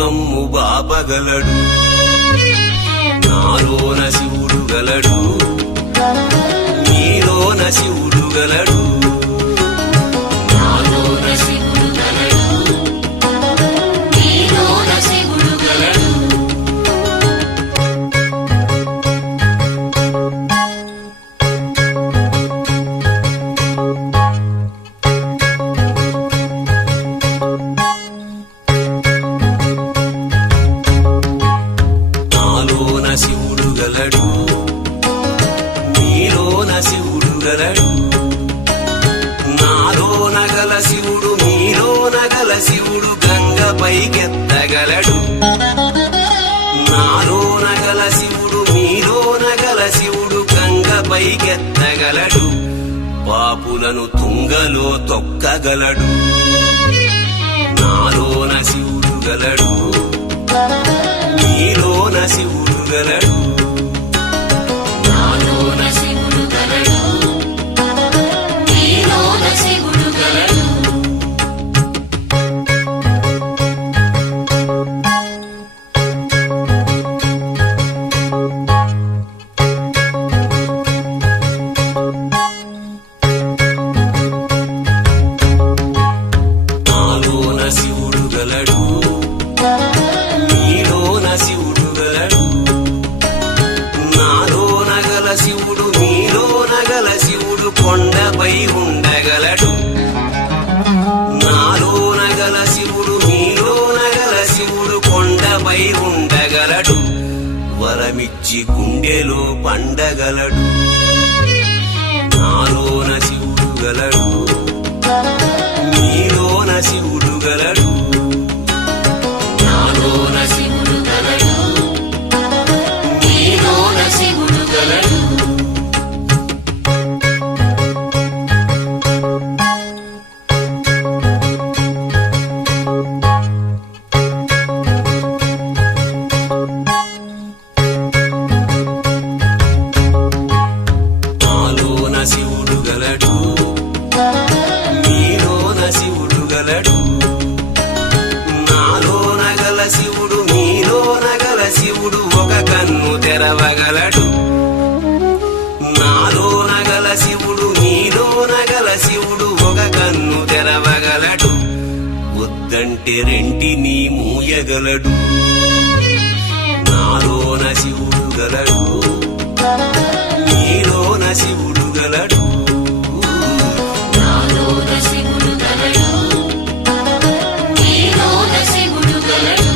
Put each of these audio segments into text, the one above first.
రోగమ్ము బాపగలడు నాలోన శివుడు గలడు నీలోన శివుడు గలడు నాలోన శివుడు గలడు నీలోన శివుడు గలడు శివుడు గలడు నీలోన శివుడు గలడు నాలోన గల శివుడు నీలోన గల శివుడు గంగ పైకెత్తగలడు నాలోన గల శివుడు నీలోన గల శివుడు గంగ పైకెత్తగలడు పాపులను తుంగలో తొక్కగలడు నాలోన శివుడు గలడు నీలోన శివుడు గలడు నాలోన శివుడు గలడు నీలోన శివుడు గలడు నాలోన శివుడు గలడు నీలోన శివుడు గలడు నాలోన గల శివుడు నీలోన గల శివుడు కొండపై ఉండగలడు నాలోన గల శివుడు నీలోన గల శివుడు కొండపై ఉండగలడు వరమిచ్చి గుండెలో పండగలడు నాలోన శివుడు గలడు నీలోన శివుడు గలడు నాలోన శివుడు గలడు నీలోన శివుడు గలడు నాలోన శివుడు గలడు నీలోన శివుడు గలడు నాలోన గల శివుడు నీలోన గల శివుడు ఒక కన్ను తెరవగలడు నాలోన గల శివుడు నీలోన గల శివుడు ఒక కన్ను తెరవగలడు వద్దంటే రెంటిని మూయగలడు నాలోన శివుడు గలడు నీలోన శివుడు గలడు నాలోన శివుడు గలడు నీలోన శివుడు గలడు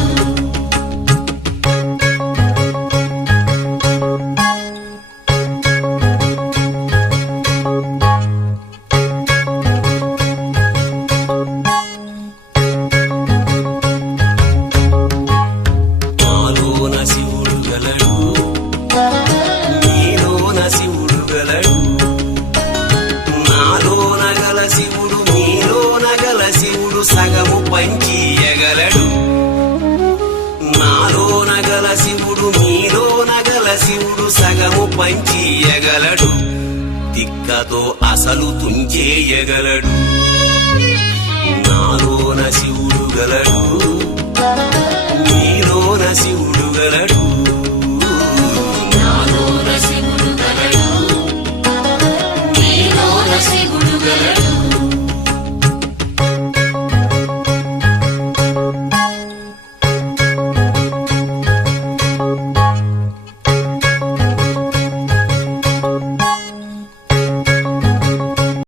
నాలోన శివుడు గలడు నీలోన శివుడు గలడు నాలోన గల శివుడు నీలోన గల శివుడు సగము పంచియగలడు నాలోన గల శివుడు నీలోన గల శివుడు సగము పంచియగలడు తిక్కతో అసలు తుంచేయగలడు నాలోన శివుడు గలడు నీలోన శివుడు గలడు నాలోన శివుడు గలడు నీలోన శివుడు గలడు